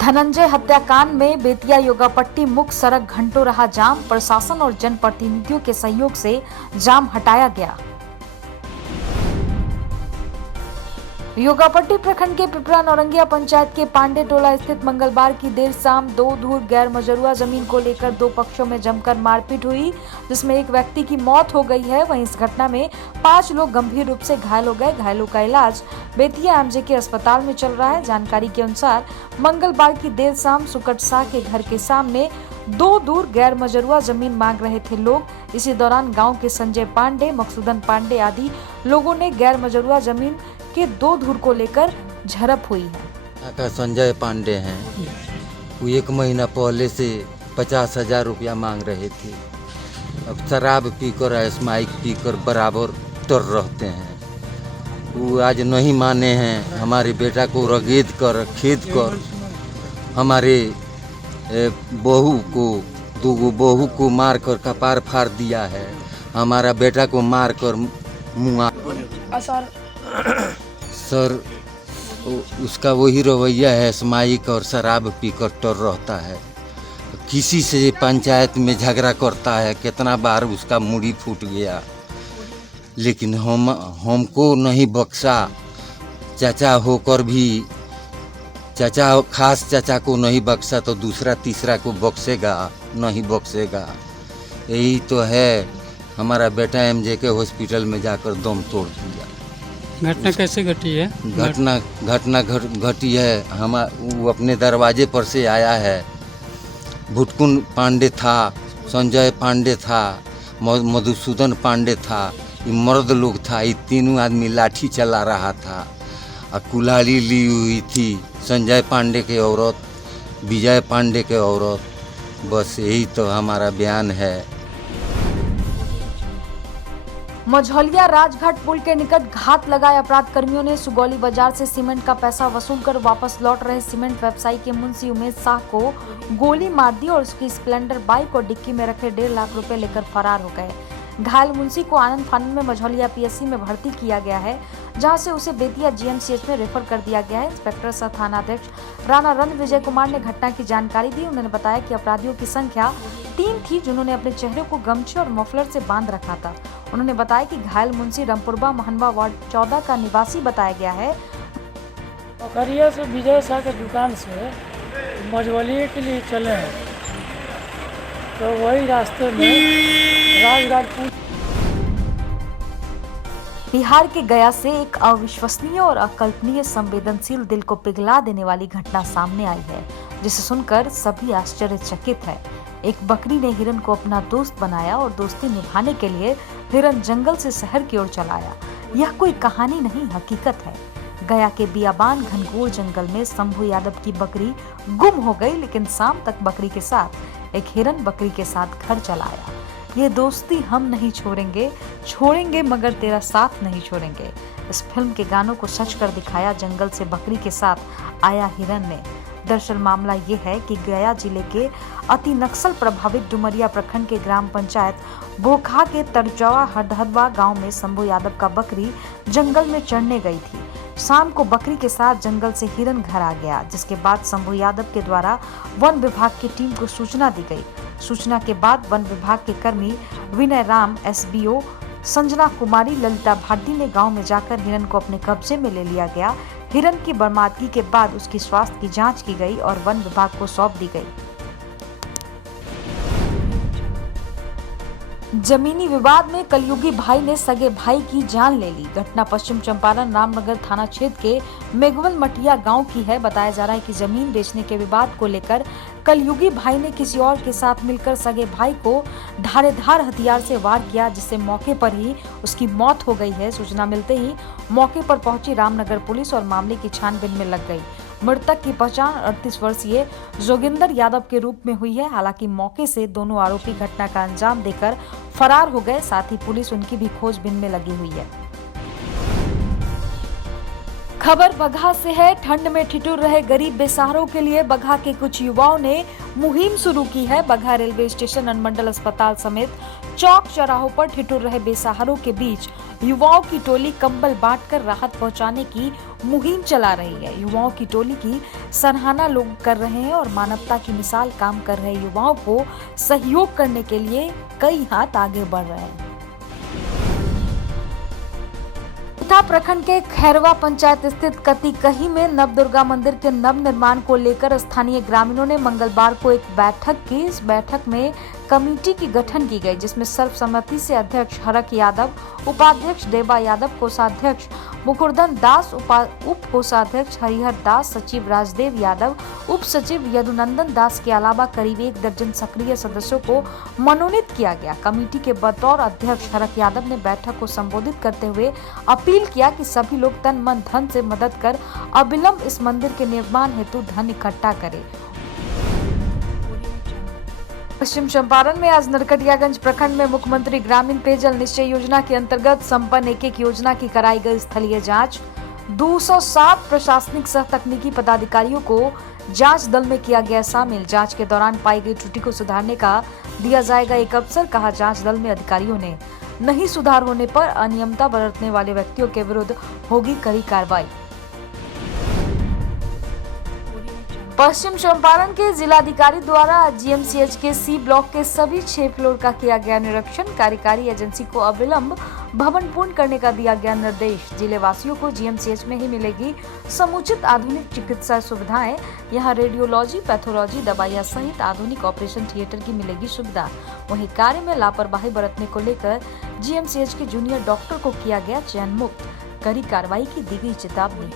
धनंजय हत्याकांड में बेतिया योगापट्टी मुख्य सड़क घंटों रहा जाम। प्रशासन और जनप्रतिनिधियों के सहयोग से जाम हटाया गया। योगापट्टी प्रखंड के पिपरा नौरंगिया पंचायत के पांडे टोला स्थित मंगलवार की देर शाम 2 धूर गैर मजरूआ जमीन को लेकर 2 पक्षों में जमकर मारपीट हुई, जिसमें एक व्यक्ति की मौत हो गई है। वहीं इस घटना में 5 लोग गंभीर रूप से घायल हो गए। घायलों का इलाज बेतिया एमजेके अस्पताल में चल रहा है। जानकारी के अनुसार मंगलवार की देर शाम सुकट शाह के घर के सामने 2 दूर गैर मजरूआ जमीन मांग रहे थे लोग। इसी दौरान गाँव के संजय पांडे, मकसूदन पांडे आदि लोगों ने गैर मजरूआ जमीन के 2 धूर को लेकर झड़प हुई है। संजय पांडे हैं, वो 1 महीना पहले से 50,000 रुपया मांग रहे थे। अब शराब पीकर स्माइक पीकर बराबर तर रहते हैं। वो आज नहीं माने हैं। हमारे बेटा को रगेद कर खेद कर हमारे बहू को 2 बहू को मार कर कपार फाड़ दिया है। हमारा बेटा को मार कर मुआ सर उसका वही रवैया है, स्माइक और शराब पीकर टर रहता है। किसी से पंचायत में झगड़ा करता है। कितना बार उसका मुड़ी फूट गया, लेकिन हमको नहीं बख्शा। चाचा होकर भी चाचा खास चाचा को नहीं बख्शा तो दूसरा तीसरा को बख्शेगा नहीं बख्शेगा। यही तो है। हमारा बेटा एमजेके हॉस्पिटल में जाकर दम तोड़ दिया। घटना कैसे घटी है? घटना घटी है। वो अपने दरवाजे पर से आया है। भुटकुन पांडे था, संजय पांडे था, मधुसूदन पांडे था, ये मर्द लोग था। ये तीनों आदमी लाठी चला रहा था और कुल्हाड़ी ली हुई थी। संजय पांडे के औरत, विजय पांडे के औरत। बस यही तो हमारा बयान है। मझौलिया राजघाट पुल के निकट घात लगाए अपराध कर्मियों ने सुगौली बाजार से सीमेंट का पैसा वसूल कर वापस लौट रहे सीमेंट व्यवसायी के मुंशी उमेश शाह को गोली मार दी और उसकी स्प्लेंडर बाइक और डिक्की में रखे 1.5 लाख रुपए लेकर फरार हो गए। घायल मुंशी को आनंद फानंद में मझौलिया पीएससी में भर्ती किया गया है, जहां से उसे बेतिया जीएमसीएच में रेफर कर दिया गया है। इंस्पेक्टर सह थानाध्यक्ष राणा रन विजय कुमार ने घटना की जानकारी दी। उन्होंने बताया कि अपराधियों की संख्या 3 थी, जिन्होंने अपने चेहरे को गमछे और मफलर से बांध रखा था। उन्होंने बताया कि घायल मुंशी रामपुरबा महनवा वार्ड 14 का निवासी बताया गया है। पकड़िया से विजय शाह के दुकान से मझौलिया के लिए चले हैं, तो वही रास्ते में राजघाट। बिहार के गया से एक अविश्वसनीय और अकल्पनीय संवेदनशील दिल को पिघला देने वाली घटना सामने आई है, जिसे सुनकर सभी आश्चर्यचकित है। एक बकरी ने हिरन को अपना दोस्त बनाया और दोस्ती निभाने के लिए हिरन जंगल से शहर की ओर चलाया। यह कोई कहानी नहीं, हकीकत है। गया के बियाबान घनघोर जंगल में शंभू यादव की बकरी गुम हो गई, लेकिन शाम तक बकरी के साथ एक हिरन बकरी के साथ घर चला आया। ये दोस्ती हम नहीं छोड़ेंगे मगर तेरा साथ नहीं छोड़ेंगे। इस फिल्म के गानों को सच कर दिखाया जंगल से बकरी के साथ आया हिरन ने। दरअसल मामला ये है कि गया जिले के अति नक्सल प्रभावित डुमरिया प्रखंड के ग्राम पंचायत बोखा के तरजवा हरदहदवा गांव में शंभू यादव का बकरी जंगल में चढ़ने गई थी। शाम को बकरी के साथ जंगल से हिरन घर आ गया, जिसके बाद शंभू यादव के द्वारा वन विभाग की टीम को सूचना दी गई। सूचना के बाद वन विभाग के कर्मी विनय राम, एसबीओ संजना कुमारी, ललिता भारती ने गांव में जाकर हिरन को अपने कब्जे में ले लिया गया। हिरन की बर्बादगी के बाद उसकी स्वास्थ्य की जांच की गई और वन विभाग को सौंप दी गई। जमीनी विवाद में कलयुगी भाई ने सगे भाई की जान ले ली। घटना पश्चिम चंपारण रामनगर थाना क्षेत्र के मेघवल मटिया गांव की है। बताया जा रहा है कि जमीन बेचने के विवाद को लेकर कलयुगी भाई ने किसी और के साथ मिलकर सगे भाई को धारदार हथियार से वार किया, जिससे मौके पर ही उसकी मौत हो गई है। सूचना मिलते ही मौके पर पहुंची रामनगर पुलिस और मामले की छानबीन में लग गई। मृतक की पहचान 38 वर्षीय जोगिंदर यादव के रूप में हुई है। हालांकि मौके से दोनों आरोपी घटना का अंजाम देकर फरार हो गए। साथ ही पुलिस उनकी भी खोजबीन में लगी हुई है। खबर बगहा से है। ठंड में ठिठुर रहे गरीब बेसहारों के लिए बगहा के कुछ युवाओं ने मुहिम शुरू की है। बगहा रेलवे स्टेशन, अनुमंडल अस्पताल समेत चौक चौराहों पर ठिठुर रहे बेसहारों के बीच युवाओं की टोली कंबल बांटकर राहत पहुंचाने की मुहिम चला रही है। युवाओं की टोली की सराहना लोग कर रहे हैं और मानवता की मिसाल काम कर रहे युवाओं को सहयोग करने के लिए कई हाथ आगे बढ़ रहे हैं। इटाह प्रखंड के खैरवा पंचायत स्थित कतीकही में नवदुर्गा मंदिर के नव निर्माण को लेकर स्थानीय ग्रामीणों ने मंगलवार को एक बैठक की। इस बैठक में कमेटी की गठन की गई, जिसमें सर्वसम्मति से अध्यक्ष हरक यादव, उपाध्यक्ष देवा यादव, कोषाध्यक्ष मुकुरदन दास, उप कोषाध्यक्ष हरिहर दास, सचिव राजदेव यादव, उप सचिव यदुनंदन दास के अलावा करीब 1 दर्जन सक्रिय सदस्यों को मनोनीत किया गया। कमेटी के बतौर अध्यक्ष हरक यादव ने बैठक को संबोधित करते हुए अपील किया कि सभी लोग तन मन धन से मदद कर अविलंब इस मंदिर के निर्माण हेतु धन इकट्ठा करें। पश्चिम चंपारण में आज नरकटियागंज प्रखंड में मुख्यमंत्री ग्रामीण पेयजल निश्चय योजना के अंतर्गत संपन्न एक योजना की कराई गई स्थलीय जांच। 207 प्रशासनिक सह तकनीकी पदाधिकारियों को जांच दल में किया गया शामिल। जांच के दौरान पाई गई त्रुटि को सुधारने का दिया जाएगा एक अवसर, कहा। जांच दल में अधिकारियों ने नहीं सुधार होने पर अनियमितता बरतने वाले व्यक्तियों के विरुद्ध होगी कड़ी कार्रवाई। पश्चिम चंपारण के जिलाधिकारी द्वारा जीएमसीएच के सी ब्लॉक के सभी 6 फ्लोर का किया गया निरीक्षण। कार्यकारी एजेंसी को अविलंब भवन पूर्ण करने का दिया गया निर्देश। जिले वासियों को जीएमसीएच में ही मिलेगी समुचित आधुनिक चिकित्सा सुविधाएं। यहां रेडियोलॉजी, पैथोलॉजी, दवाइयां सहित आधुनिक ऑपरेशन थिएटर की मिलेगी सुविधा। वहीं कार्य में लापरवाही बरतने को लेकर जीएमसीएच के जूनियर डॉक्टर को किया गया चयन मुक्त। कड़ी कार्रवाई की दी गई चेतावनी।